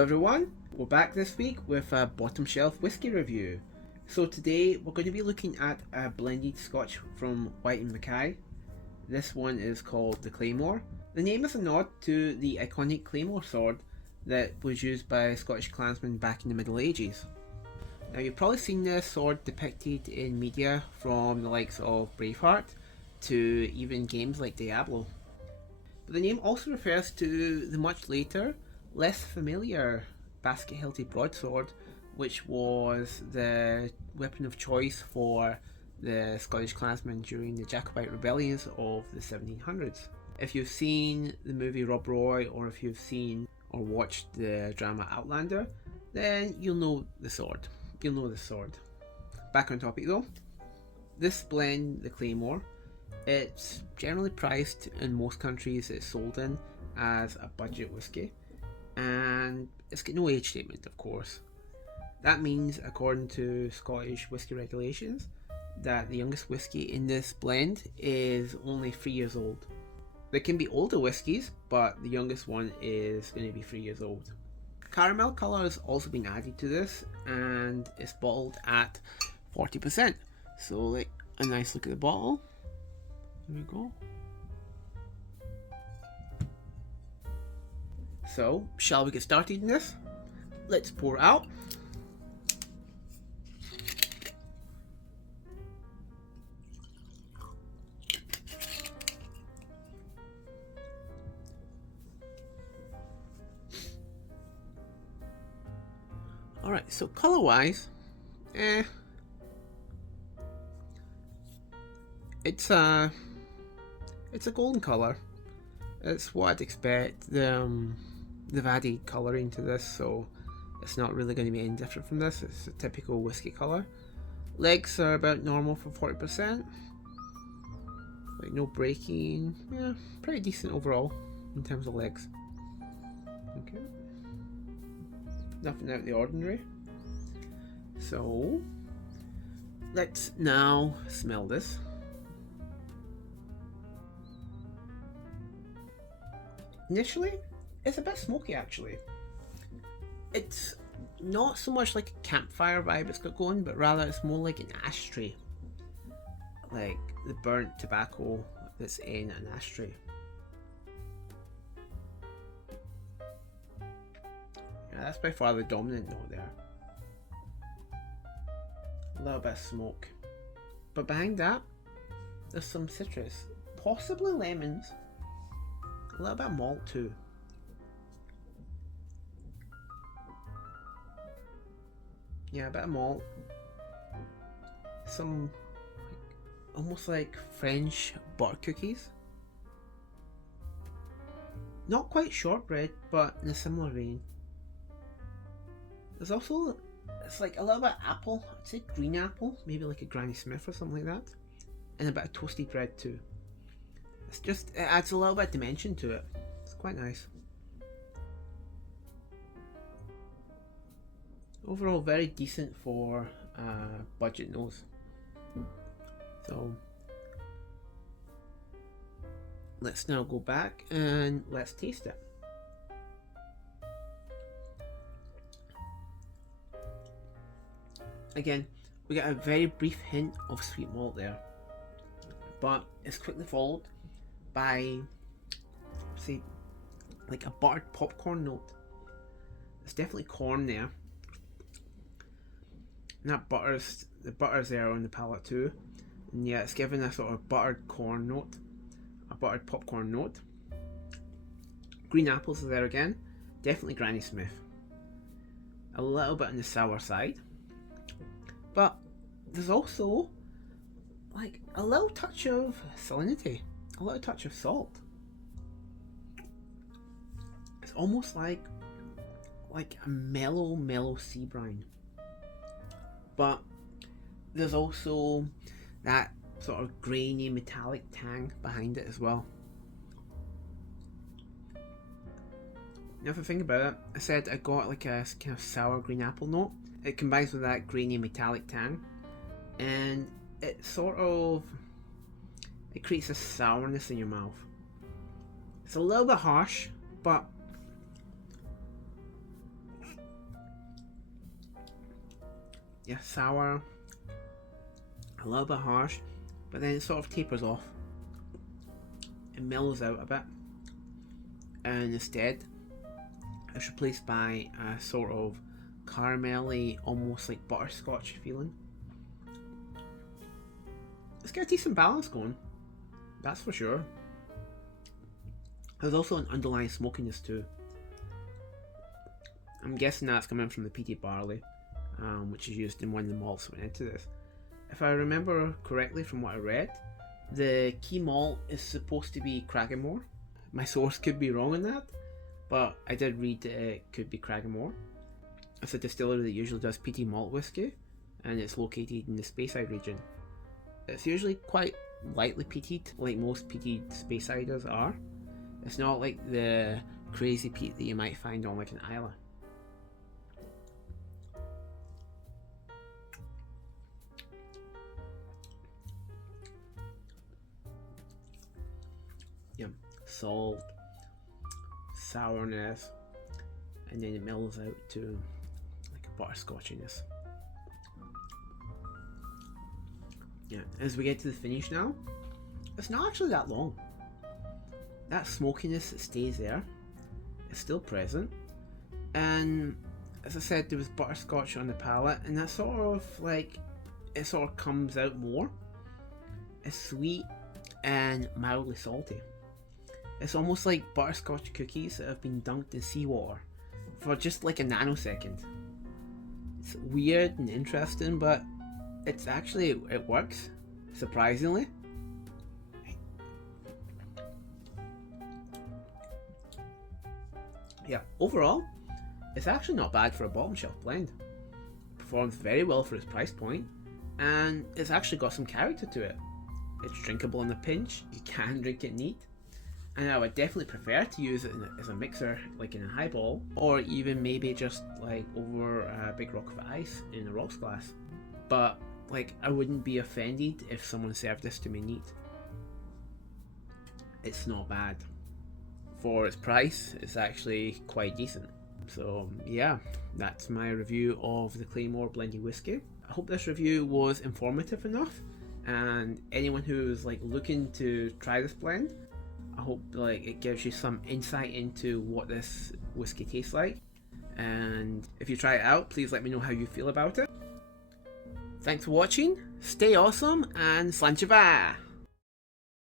everyone, we're back this week with a bottom shelf whiskey review. So today we're going to be looking at a blended Scotch from Whyte MacKay. This one is called the Claymore. The name is a nod to the iconic Claymore sword that was used by Scottish clansmen back in the Middle Ages. Now you've probably seen this sword depicted in media from the likes of Braveheart to even games like Diablo. But the name also refers to the much later, less familiar basket-hilted broadsword, which was the weapon of choice for the Scottish clansmen during the Jacobite rebellions of the 1700s. If you've seen the movie Rob Roy, or if you've seen or watched the drama Outlander, then you'll know the sword. You'll know the sword. Back on topic though, this blend, the Claymore, it's generally priced in most countries it's sold in as a budget whiskey, and it's got no age statement, of course. That means, according to Scottish whisky regulations, that the youngest whisky in this blend is only 3 years old. There can be older whiskies, but the youngest one is going to be 3 years old. Caramel colour has also been added to this, and it's bottled at 40%. So, like, a nice look at the bottle. There we go. So, shall we get started in this? Let's pour it out. Alright, so colour wise, it's a golden colour. It's what I'd expect. They've added colouring to this, so it's not really going to be any different from this. It's a typical whiskey colour. Legs are about normal for 40%. Like no breaking. Yeah, pretty decent overall in terms of legs. Okay. Nothing out of the ordinary. So let's now smell this. Initially, it's a bit smoky actually. It's not so much like a campfire vibe it's got going, but rather it's more like an ashtray. Like the burnt tobacco that's in an ashtray. Yeah, that's by far the dominant note there. A little bit of smoke. But behind that, there's some citrus. Possibly lemons. A little bit of malt too. Yeah, a bit of malt. Some almost like French butter cookies. Not quite shortbread, but in a similar vein. There's also, it's like a little bit of apple. I'd say green apple, maybe like a Granny Smith or something like that. And a bit of toasted bread too. It adds a little bit of dimension to it. It's quite nice. Overall, very decent for budget nose. So let's now go back and let's taste it. Again, we get a very brief hint of sweet malt there, but it's quickly followed by, say, like a buttered popcorn note. There's definitely corn there. And that the butter's there on the palate too. And yeah, it's given a sort of buttered corn note, a buttered popcorn note. Green apples are there again, definitely Granny Smith. A little bit on the sour side, but there's also like a little touch of salinity, a little touch of salt. It's almost like a mellow sea brine. But there's also that sort of grainy metallic tang behind it as well. Now if I think about it, I said I got like a kind of sour green apple note. It combines with that grainy metallic tang, and it creates a sourness in your mouth. It's a little bit harsh, but yeah, sour, a little bit harsh, but then it sort of tapers off. It mellows out a bit, and instead it's replaced by a sort of caramelly, almost like butterscotch feeling. It's got a decent balance going, that's for sure. There's also an underlying smokiness too. I'm guessing that's coming from the peated barley, which is used in one of the malts that went into this. If I remember correctly from what I read, the key malt is supposed to be Cragganmore. My source could be wrong on that, but I did read that it could be Cragganmore. It's a distillery that usually does peated malt whiskey, and it's located in the Speyside region. It's usually quite lightly peated, like most peated Speysiders are. It's not like the crazy peat that you might find on like an Islay. Yeah, salt, sourness, and then it mellows out to like a butterscotchiness. Yeah, as we get to the finish now, it's not actually that long. That smokiness that stays there is still present, and as I said, there was butterscotch on the palate, and that sort of like, it sort of comes out more. It's sweet and mildly salty. It's almost like butterscotch cookies that have been dunked in seawater for just like a nanosecond. It's weird and interesting, but it's actually, it works, surprisingly. Yeah, overall, it's actually not bad for a bottom shelf blend. It performs very well for its price point, and it's actually got some character to it. It's drinkable in a pinch, you can drink it neat, and I would definitely prefer to use it as a mixer, like in a highball, or even maybe just like over a big rock of ice in a rocks glass. But like, I wouldn't be offended if someone served this to me neat. It's not bad. For its price, it's actually quite decent. So yeah, that's my review of the Claymore blended whiskey. I hope this review was informative enough, and anyone who's like looking to try this blend, I hope like it gives you some insight into what this whiskey tastes like. And if you try it out, please let me know how you feel about it. Thanks for watching, stay awesome, and sláinte mhath!